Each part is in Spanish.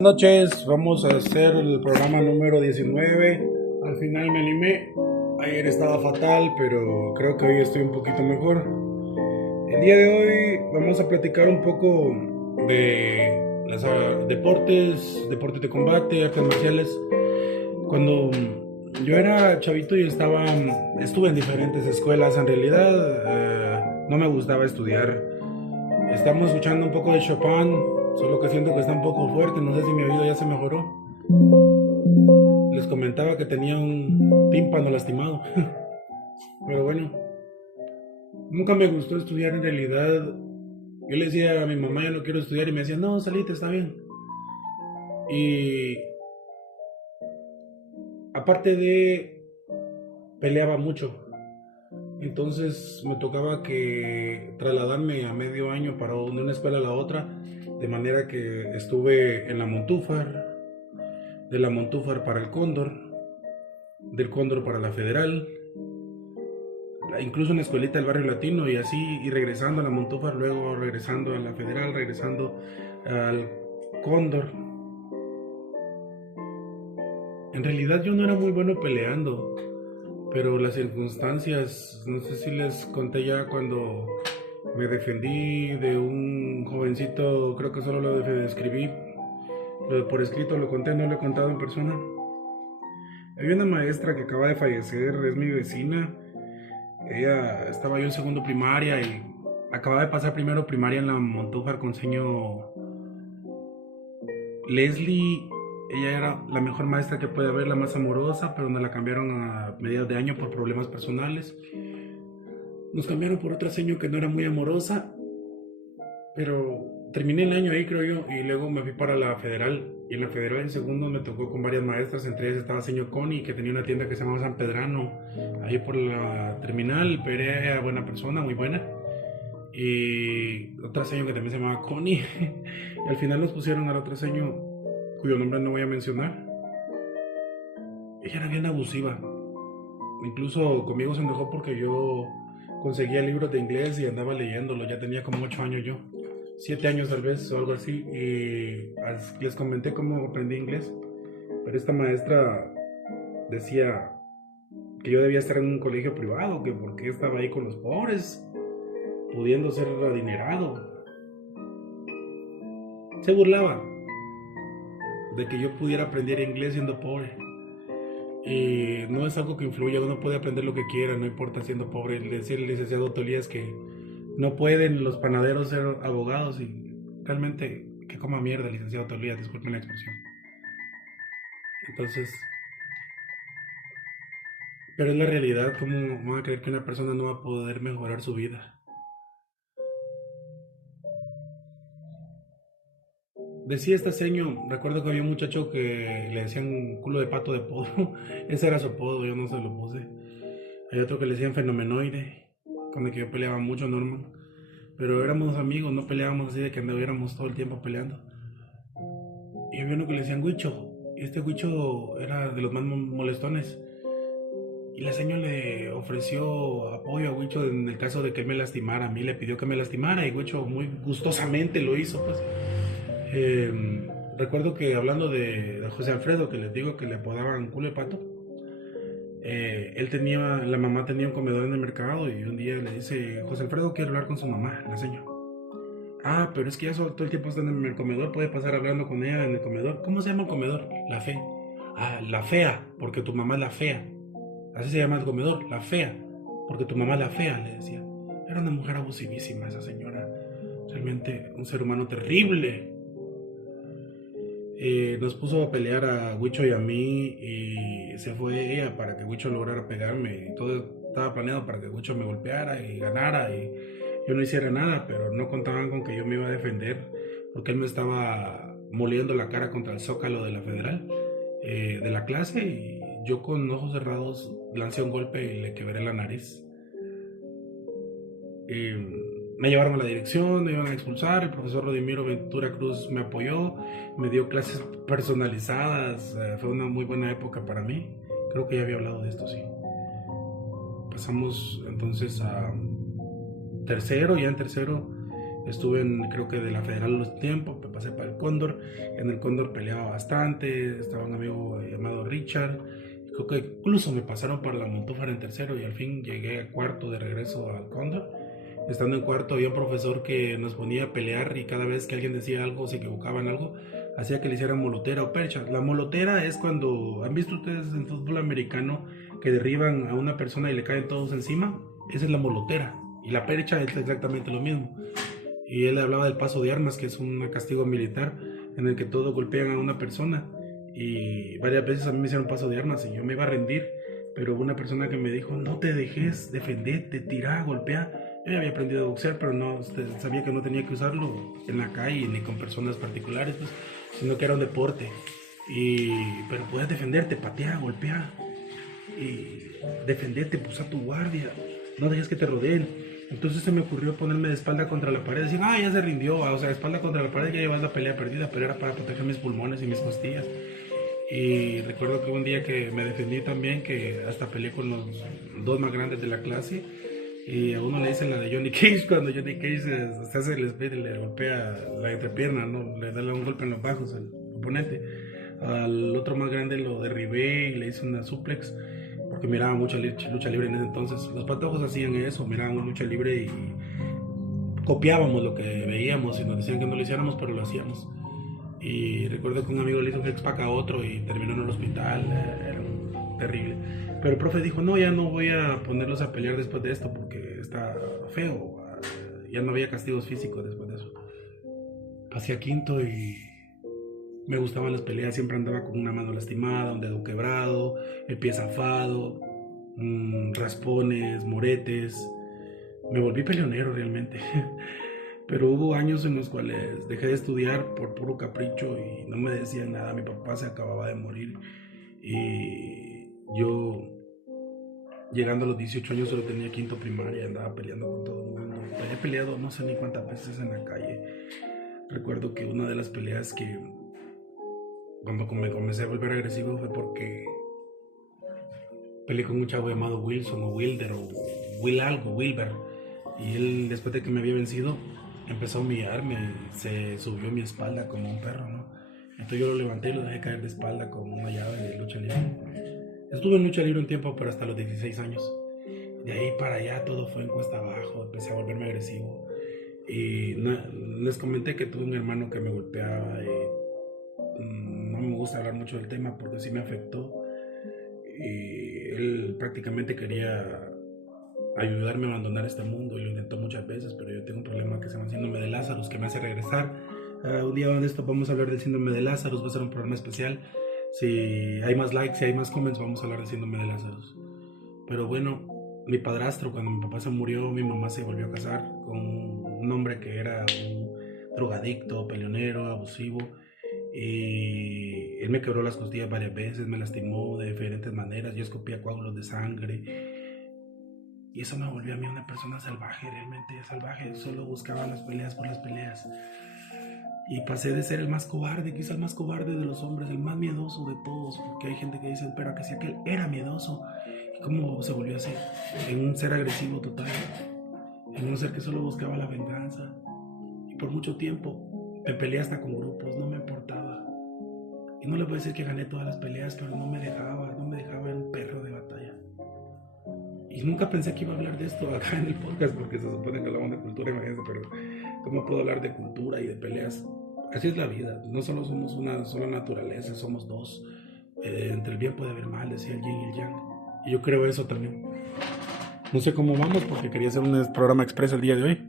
Buenas noches, vamos a hacer el programa número 19. Al final me animé. Ayer estaba fatal, pero creo que hoy estoy un poquito mejor. El día de hoy vamos a platicar un poco de los deportes de combate, artes marciales. Cuando yo era chavito y estuve en diferentes escuelas. En realidad no me gustaba estudiar. Estamos escuchando un poco de Chopin, solo que siento que está un poco fuerte. No sé si mi oído ya se mejoró. Les comentaba que tenía un tímpano lastimado. Pero bueno, nunca me gustó estudiar en realidad. Yo le decía a mi mamá, ya no quiero estudiar, y me decía, no, salite, está bien. Y aparte de, peleaba mucho. Entonces me tocaba que trasladarme a medio año para de una escuela a la otra, de manera que estuve en la Montúfar, de la Montúfar para el Cóndor, del Cóndor para la Federal, incluso en la escuelita del barrio latino, y así, y regresando a la Montúfar, luego regresando a la Federal, regresando al Cóndor. En realidad yo no era muy bueno peleando, pero las circunstancias, no sé si les conté ya cuando me defendí de un jovencito, creo que solo lo describí, por escrito lo conté, no lo he contado en persona. Hay una maestra que acaba de fallecer, es mi vecina. Ella estaba yo en segundo primaria y acababa de pasar primero primaria en la Montúfar con seño Leslie. Ella era la mejor maestra que puede haber, la más amorosa, pero nos la cambiaron a mediados de año por problemas personales. Nos cambiaron por otra seño que no era muy amorosa, pero terminé el año ahí, creo yo, y luego me fui para la Federal. Y en la Federal en segundo me tocó con varias maestras, entre ellas estaba señor Connie, que tenía una tienda que se llamaba San Pedrano, ahí por la terminal, pero era buena persona, muy buena. Y otra seño que también se llamaba Connie. Y al final nos pusieron al otro seño, cuyo nombre no voy a mencionar. Ella era bien abusiva. Incluso conmigo se enojó porque yo conseguía libros de inglés y andaba leyéndolo. Ya tenía como 8 años yo. 7 años tal vez o algo así. Y les comenté cómo aprendí inglés. Pero esta maestra decía que yo debía estar en un colegio privado, que porque estaba ahí con los pobres, pudiendo ser adinerado. Se burlaba de que yo pudiera aprender inglés siendo pobre. Y no es algo que influya, uno puede aprender lo que quiera, no importa siendo pobre. Le decía el licenciado Tolías que no pueden los panaderos ser abogados, y realmente que coma mierda el licenciado Tolías, disculpen la expresión. Entonces, pero es la realidad. ¿Cómo van a creer que una persona no va a poder mejorar su vida? Decía esta seño, recuerdo que había un muchacho que le decían culo de pato de podo. Ese era su apodo, yo no se lo puse. Hay otro que le decían fenomenoide, con el que yo peleaba mucho, Norman. Pero éramos amigos, no peleábamos así de que anduviéramos todo el tiempo peleando. Y había uno que le decían Huicho, y este Huicho era de los más molestones. Y la señora le ofreció apoyo a Huicho en el caso de que me lastimara. A mí le pidió que me lastimara y Huicho muy gustosamente lo hizo, pues. Recuerdo que hablando de José Alfredo, que les digo que le apodaban culo de pato, la mamá tenía un comedor en el mercado y un día le dice, José Alfredo quiere hablar con su mamá, la señora. Ah, pero es que ya todo el tiempo está en el comedor, puede pasar hablando con ella en el comedor. ¿Cómo se llama el comedor? La Fe. Ah, la fea, porque tu mamá es la fea. Así se llama el comedor, la fea, porque tu mamá es la fea, le decía. Era una mujer abusivísima esa señora, realmente un ser humano terrible. Nos puso a pelear a Huicho y a mí y se fue ella para que Huicho lograra pegarme. Y todo estaba planeado para que Huicho me golpeara y ganara y yo no hiciera nada, pero no contaban con que yo me iba a defender porque él me estaba moliendo la cara contra el zócalo de la Federal, de la clase, y yo con ojos cerrados lancé un golpe y le quebré la nariz. Me llevaron a la dirección, me iban a expulsar. El profesor Rodimiro Ventura Cruz me apoyó, me dio clases personalizadas. Fue una muy buena época para mí. Creo que ya había hablado de esto, sí. Pasamos entonces a tercero, ya en tercero Estuve creo que de la Federal los tiempos, me pasé para el Cóndor. En el Cóndor peleaba bastante, estaba un amigo llamado Richard. Creo que incluso me pasaron para la Montúfar en tercero y al fin llegué a cuarto de regreso al Cóndor. Estando en cuarto había un profesor que nos ponía a pelear y cada vez que alguien decía algo, se equivocaba en algo, hacía que le hicieran molotera o percha. La molotera es cuando, ¿han visto ustedes en fútbol americano que derriban a una persona y le caen todos encima? Esa es la molotera. Y la percha es exactamente lo mismo. Y él hablaba del paso de armas, que es un castigo militar en el que todos golpean a una persona. Y varias veces a mí me hicieron paso de armas y yo me iba a rendir, pero hubo una persona que me dijo, no te dejes, defendete, tira, golpea. Yo ya había aprendido a boxear, pero no sabía que no tenía que usarlo en la calle ni con personas particulares, pues, sino que era un deporte. Pero puedes defenderte, patea, golpea y defenderte, pues a tu guardia, no dejes que te rodeen. Entonces se me ocurrió ponerme de espalda contra la pared, decir, ya se rindió, o sea, espalda contra la pared, ya llevas la pelea perdida, pero era para proteger mis pulmones y mis costillas. Y recuerdo que un día que me defendí también, que hasta peleé con los dos más grandes de la clase, y a uno le dicen la de Johnny Cage, cuando Johnny Cage se hace el speed y le golpea la entrepierna, ¿no? Le da un golpe en los bajos al oponente. Al otro más grande lo derribé y le hice una suplex, porque miraba mucha lucha libre en ese entonces. Los patojos hacían eso, miraban lucha libre y copiábamos lo que veíamos y nos decían que no lo hiciéramos, pero lo hacíamos. Y recuerdo que un amigo le hizo un six-pack a otro y terminó en el hospital, era terrible. Pero el profe dijo, no, ya no voy a ponerlos a pelear después de esto porque está feo. Ya no había castigos físicos después de eso. Pasé a quinto y me gustaban las peleas, siempre andaba con una mano lastimada, un dedo quebrado, el pie zafado, raspones, moretes. Me volví peleonero realmente. Pero hubo años en los cuales dejé de estudiar por puro capricho y no me decían nada. Mi papá se acababa de morir y yo, llegando a los 18 años, solo tenía quinto primaria, andaba peleando con todo el mundo. He peleado no sé ni cuántas veces en la calle. Recuerdo que una de las peleas que cuando me comencé a volver agresivo fue porque peleé con un chavo llamado Wilson o Wilder o Wilber, y él, después de que me había vencido, empezó a humillarme, se subió a mi espalda como un perro, ¿no? Entonces yo lo levanté y lo dejé caer de espalda con una llave de lucha libre. Estuve en lucha libre un tiempo, pero hasta los 16 años. De ahí para allá todo fue en cuesta abajo, empecé a volverme agresivo. Y les comenté que tuve un hermano que me golpeaba y no me gusta hablar mucho del tema porque sí me afectó. Y él prácticamente quería ayudarme a abandonar este mundo y lo intentó muchas veces, pero yo tengo un problema que se llama síndrome de Lázaro, que me hace regresar. Un día de esto vamos a hablar del síndrome de Lázaro, va a ser un programa especial. Si hay más likes, si hay más comments, vamos a hablar del síndrome de Lázaro. Pero bueno, mi padrastro, cuando mi papá se murió, mi mamá se volvió a casar con un hombre que era un drogadicto, peleonero, abusivo, y él me quebró las costillas varias veces, me lastimó de diferentes maneras, yo escupía coágulos de sangre. Y eso me volvió a mí una persona salvaje, realmente salvaje. Solo buscaba las peleas por las peleas. Y pasé de ser el más cobarde, quizás el más cobarde de los hombres, el más miedoso de todos. Porque hay gente que dice, pero que si aquel era miedoso. ¿Y cómo se volvió a ser? En un ser agresivo total. En un ser que solo buscaba la venganza. Y por mucho tiempo me peleé hasta con grupos, no me importaba. Y no les voy a decir que gané todas las peleas, pero no me dejaba, era un perro de batalla. Y nunca pensé que iba a hablar de esto acá en el podcast, porque se supone que hablamos de cultura, imagínense, pero ¿cómo puedo hablar de cultura y de peleas? Así es la vida, no solo somos una sola naturaleza, somos dos. Entre el bien puede haber mal, decía el yin y el yang. Y yo creo eso también. No sé cómo vamos, porque quería hacer un programa expreso el día de hoy.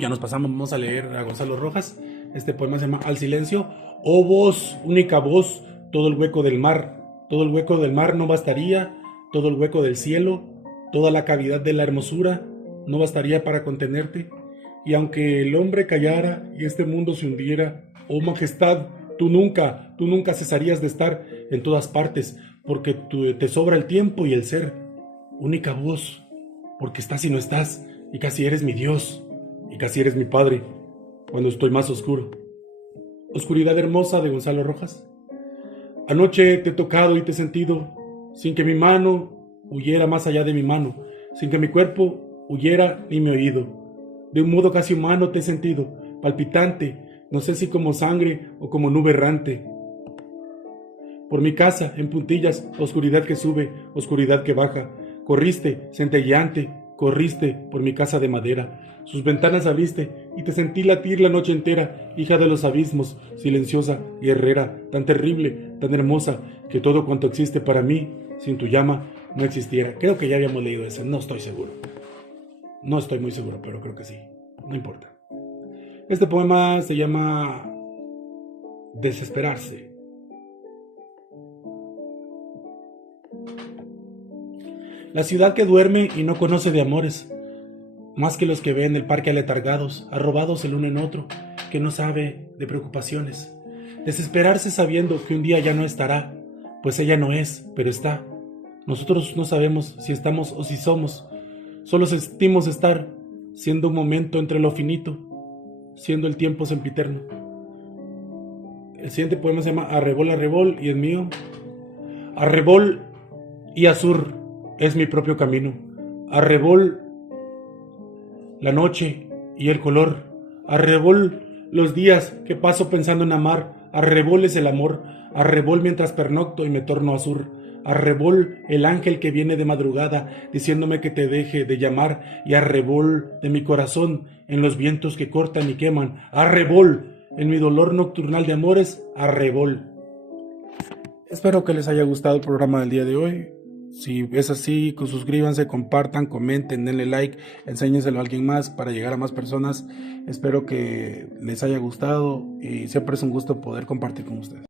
Ya nos pasamos, vamos a leer a Gonzalo Rojas. Este poema se llama Al silencio. Oh voz, única voz, todo el hueco del mar. Todo el hueco del mar no bastaría. Todo el hueco del cielo, toda la cavidad de la hermosura, no bastaría para contenerte. Y aunque el hombre callara y este mundo se hundiera, oh majestad, tú nunca cesarías de estar en todas partes, porque te sobra el tiempo y el ser. Única voz, porque estás y no estás, y casi eres mi Dios, y casi eres mi Padre, cuando estoy más oscuro. Oscuridad hermosa de Gonzalo Rojas. Anoche te he tocado y te he sentido, sin que mi mano huyera más allá de mi mano, sin que mi cuerpo huyera ni mi oído. De un modo casi humano te he sentido, palpitante, no sé si como sangre o como nube errante. Por mi casa, en puntillas, oscuridad que sube, oscuridad que baja. Corriste, centelleante, corriste por mi casa de madera. Sus ventanas abriste y te sentí latir la noche entera, hija de los abismos, silenciosa, guerrera, tan terrible, tan hermosa, que todo cuanto existe para mí, sin tu llama, no existiera. Creo que ya habíamos leído ese, no estoy seguro. No estoy muy seguro, pero creo que sí. No importa. Este poema se llama Desesperarse. La ciudad que duerme y no conoce de amores, más que los que ven el parque aletargados, arrobados el uno en otro, que no sabe de preocupaciones. Desesperarse sabiendo que un día ya no estará, pues ella no es, pero está. Nosotros no sabemos si estamos o si somos, solo sentimos estar, siendo un momento entre lo finito, siendo el tiempo sempiterno. El siguiente poema se llama Arrebol y es mío. Arrebol y azur es mi propio camino. Arrebol la noche y el color. Arrebol los días que paso pensando en amar. Arrebol es el amor. Arrebol mientras pernocto y me torno azur. Arrebol el ángel que viene de madrugada diciéndome que te deje de llamar. Y arrebol de mi corazón en los vientos que cortan y queman. Arrebol en mi dolor nocturnal de amores. Arrebol. Espero que les haya gustado el programa del día de hoy. Si es así, suscríbanse, compartan, comenten, denle like, enséñenselo a alguien más para llegar a más personas. Espero que les haya gustado y siempre es un gusto poder compartir con ustedes.